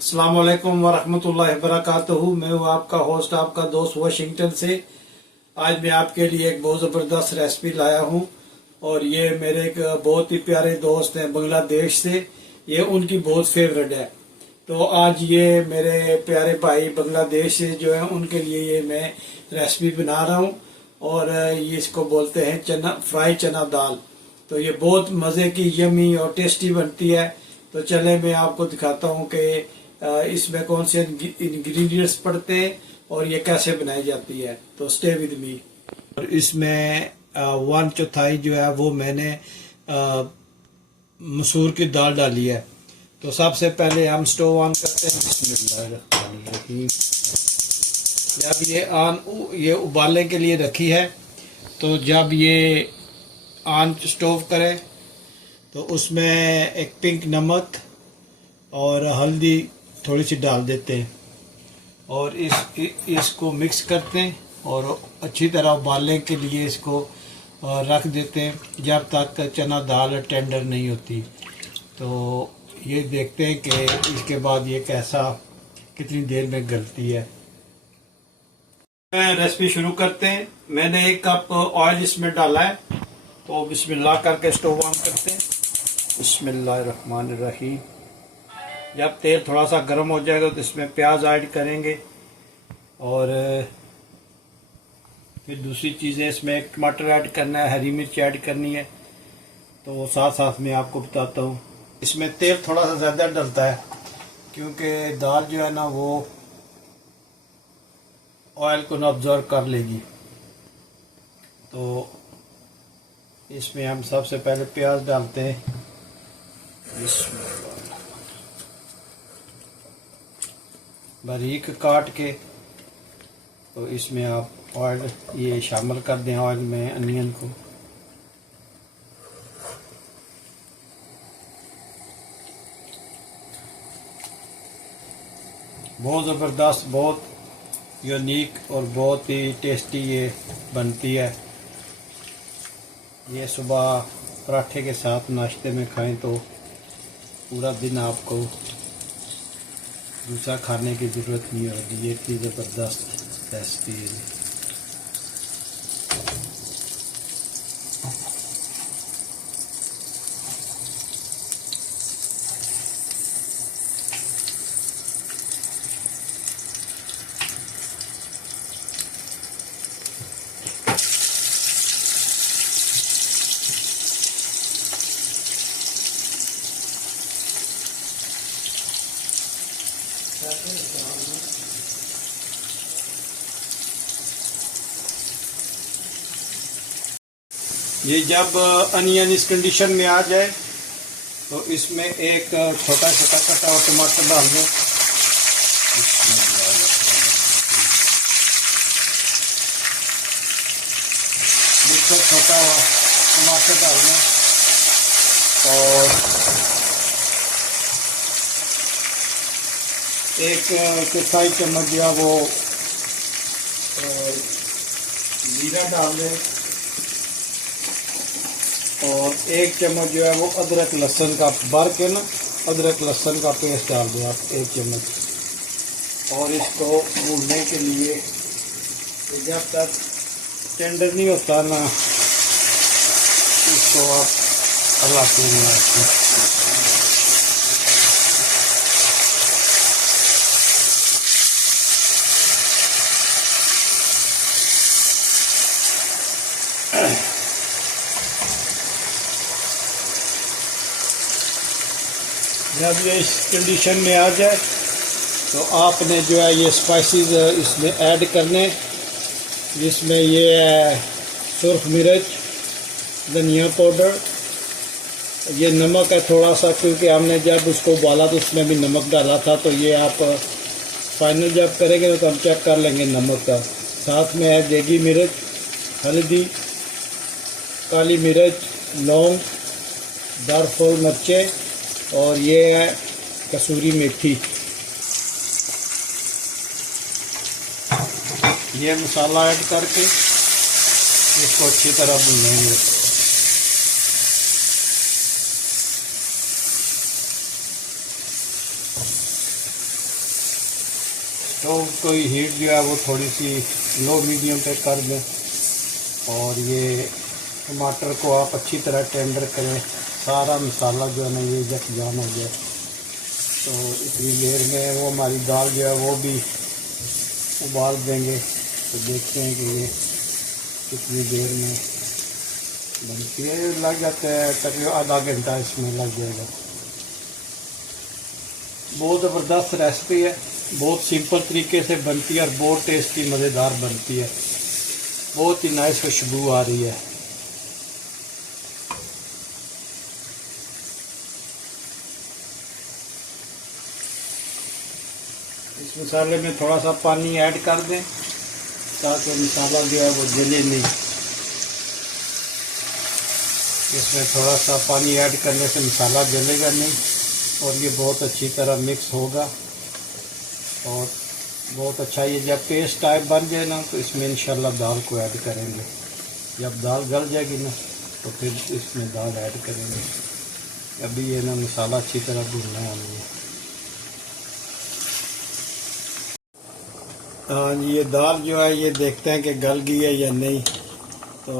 अस्सलाम वालेकुम वरहमतुल्लाहि वबरकातुहू। मैं हूँ आपका होस्ट, आपका दोस्त वाशिंगटन से। आज मैं आपके लिए एक बहुत ज़बरदस्त रेसिपी लाया हूँ और ये मेरे एक बहुत ही प्यारे दोस्त हैं बांग्लादेश से। ये उनकी बहुत फेवरेट है। तो आज ये मेरे प्यारे भाई बांग्लादेश से जो है उनके लिए ये मैं रेसिपी बना रहा हूँ और ये इसको बोलते हैं चना फ्राई चना दाल। तो ये बहुत मज़े की यमी और टेस्टी बनती है। तो चले मैं आपको दिखाता हूँ कि इसमें कौन से इंग्रेडिएंट्स पड़ते हैं और ये कैसे बनाई जाती है। तो स्टे विद मी। और इसमें 1/4 जो है वो मैंने मसूर की दाल डाली है। तो सबसे पहले हम स्टोव ऑन करते हैं। बिस्मिल्लाहिर्रहमानिर्रहीम। जब ये उबालने के लिए रखी है, तो जब ये ऑन स्टोव करें तो उसमें एक पिंक नमक और हल्दी थोड़ी सी डाल देते हैं और इसको मिक्स करते हैं और अच्छी तरह उबालने के लिए इसको रख देते हैं जब तक चना दाल टेंडर नहीं होती। तो ये देखते हैं कि इसके बाद ये कितनी देर में गलती है। रेसिपी शुरू करते हैं। मैंने 1 कप ऑयल इसमें डाला है। तो बिस्मिल्लाह करके स्टोव ऑन करते हैं। बिस्मिल्लाहिर्रहमानिर्रहीम। जब तेल थोड़ा सा गर्म हो जाएगा तो इसमें प्याज ऐड करेंगे और फिर दूसरी चीज़ें इसमें एक टमाटर ऐड करना है, हरी मिर्च ऐड करनी है। तो वो साथ साथ में आपको बताता हूँ। इसमें तेल थोड़ा सा ज़्यादा डलता है क्योंकि दाल जो है ना वो ऑयल को ना ऑब्जर्व कर लेगी। तो इसमें हम सबसे पहले प्याज डालते हैं। बारीक काट के तो इसमें आप ऑयल ये शामिल कर दें, ऑयल में अनियन को। बहुत ज़बरदस्त, बहुत यूनिक और बहुत ही टेस्टी ये बनती है। ये सुबह पराठे के साथ नाश्ते में खाएं तो पूरा दिन आपको दूसरा खाने की ज़रूरत नहीं होगी। ये इतनी ज़बरदस्त रेसिपी है। ये जब अनियन इस कंडीशन में आ जाए तो इसमें एक छोटा छोटा कटा हुआ टमाटर डाल दें। बिल्कुल छोटा हुआ टमाटर डाल दें और एक चौथाई चम्मच जो है वो जीरा डाल दें और 1 चम्मच जो है वो अदरक लहसुन का भर के ना अदरक लहसुन का पेस्ट डाल दें आप 1 चम्मच। और इसको भूनने के लिए जब तक टेंडर नहीं होता ना इसको आप हलाते हैं। जब ये इस कंडीशन में आ जाए तो आपने जो है ये स्पाइसेस इसमें ऐड करने, जिसमें ये है सुर्ख मिर्च, धनिया पाउडर, ये नमक है थोड़ा सा क्योंकि हमने जब उसको उबाला तो उसमें भी नमक डाला था। तो ये आप फाइनल जब करेंगे तो हम चेक कर लेंगे नमक का। साथ में है देगी मिर्च, हल्दी, काली मिर्च, लौंग, दारफूल मिर्चें और ये है कसूरी मेथी। ये मसाला ऐड करके इसको अच्छी तरह भूनेंगे। स्टोव की हीट जो है वो थोड़ी सी लो मीडियम पे कर दें और ये टमाटर को आप अच्छी तरह टेंडर करें, सारा मसाला जो है ना ये यकजान हो जाए। तो इतनी देर में वो हमारी दाल जो है वो भी उबाल देंगे। तो देखते हैं कि ये कितनी देर में बनती है। लग जाता है तकरीबन आधा घंटा इसमें लग जाएगा। बहुत ज़बरदस्त रेसिपी है, बहुत सिंपल तरीके से बनती है और बहुत टेस्टी मज़ेदार बनती है। बहुत ही नाइस खुशबू आ रही है। इस मसाले में थोड़ा सा पानी ऐड कर दें ताकि मसाला जो है वो जले नहीं। इसमें थोड़ा सा पानी ऐड करने से मसाला जलेगा नहीं और ये बहुत अच्छी तरह मिक्स होगा। और बहुत अच्छा ये जब पेस्ट टाइप बन जाए ना तो इसमें इंशाल्लाह दाल को ऐड करेंगे। जब दाल गल जाएगी ना तो फिर इसमें दाल ऐड करेंगे। अभी ये ना मसाला अच्छी तरह भुनना है। हाँ, ये दाल जो है ये देखते हैं कि गल गई है या नहीं। तो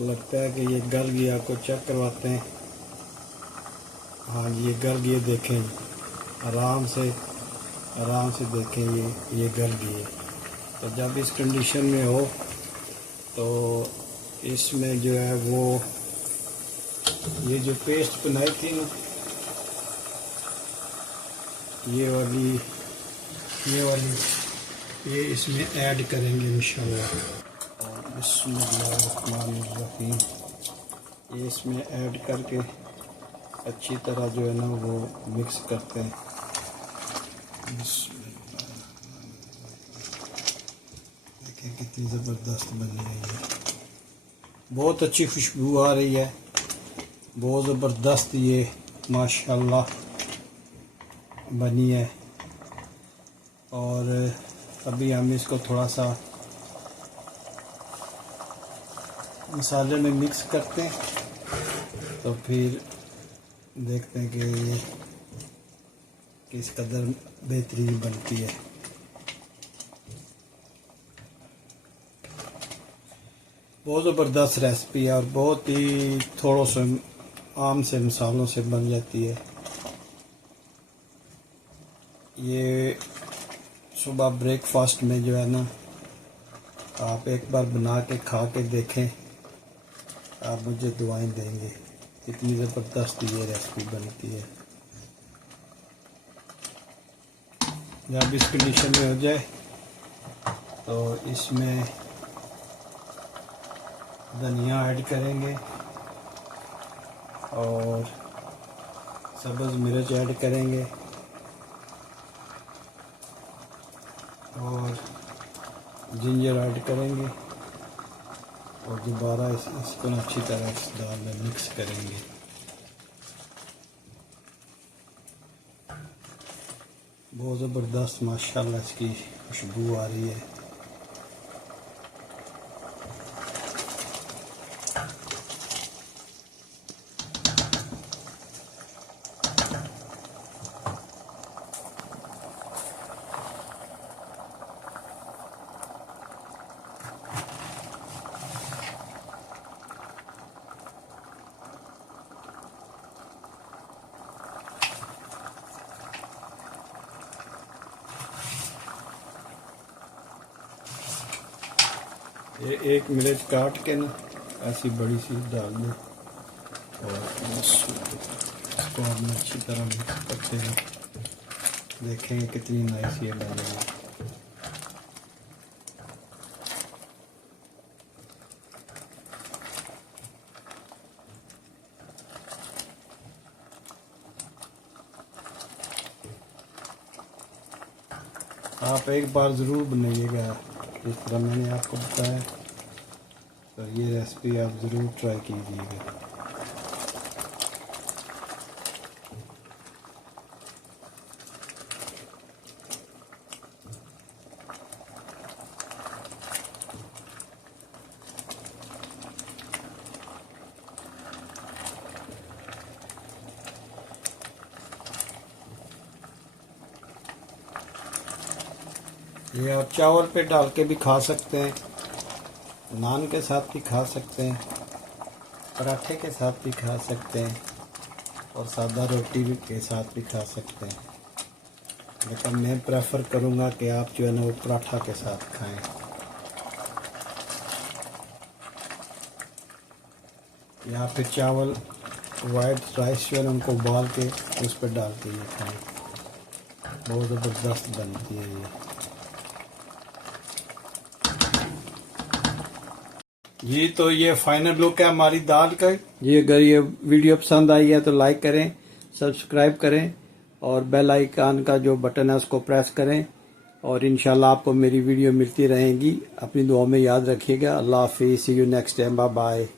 लगता है कि ये गल गई, आपको चेक करवाते हैं। हाँ, ये गल गई, देखें आराम से देखें ये गल गई है। तो जब इस कंडीशन में हो तो इसमें जो है वो ये जो पेस्ट बनाई थी ना ये वाली ये इसमें ऐड करेंगे इंशाल्लाह। और बिस्मिल्लाहिर्रहमानिर्रहीम ये इसमें ऐड करके अच्छी तरह जो है ना वो मिक्स करते हैं। देखिए कितनी ज़बरदस्त बनी है ये, बहुत अच्छी खुशबू आ रही है, बहुत ज़बरदस्त ये माशाल्लाह बनी है। और अभी हम इसको थोड़ा सा मसाले में मिक्स करते हैं तो फिर देखते हैं कि ये किस कदर बेहतरीन बनती है। बहुत ज़बरदस्त रेसिपी है और बहुत ही थोड़ों से आम से मसालों से बन जाती है। ये सुबह ब्रेकफास्ट में जो है ना आप एक बार बना के खा के देखें, आप मुझे दुआएं देंगे। इतनी ज़बरदस्त ये रेसिपी बनती है। जब इस कंडीशन में हो जाए तो इसमें धनिया ऐड करेंगे और सब्ज़ मिर्च ऐड करेंगे और जिंजर ऐड करेंगे और दोबारा इसको अच्छी तरह इस दाल में मिक्स करेंगे। बहुत ज़बरदस्त माशाल्लाह इसकी खुशबू आ रही है। ये एक मिर्च काट के ना ऐसी बड़ी सी डाल दें और इसको हम अच्छी तरह मिक्स करते हैं। देखेंगे कितनी नाइस ये बनेगी। आप एक बार ज़रूर बनाइएगा जिस तरह मैंने आपको बताया। तो ये रेसिपी आप ज़रूर ट्राई कीजिएगा। ये आप चावल पे डाल के भी खा सकते हैं, नान के साथ भी खा सकते हैं, पराठे के साथ भी खा सकते हैं और सादा रोटी के साथ भी खा सकते हैं। लेकिन मैं प्रेफर करूँगा कि आप जो है ना वो पराठा के साथ खाएं। या फिर चावल वाइट राइस जो है उनको उबाल के उस पर डाल के ये खाएं, बहुत ज़बरदस्त बनती है ये। जी तो ये फाइनल लुक है हमारी दाल का। जी अगर ये वीडियो पसंद आई है तो लाइक करें, सब्सक्राइब करें और बेल आइकन का जो बटन है उसको प्रेस करें और इंशाल्लाह आपको मेरी वीडियो मिलती रहेंगी। अपनी दुआ में याद रखिएगा। अल्लाह हाफिज़, see you next time, bye bye.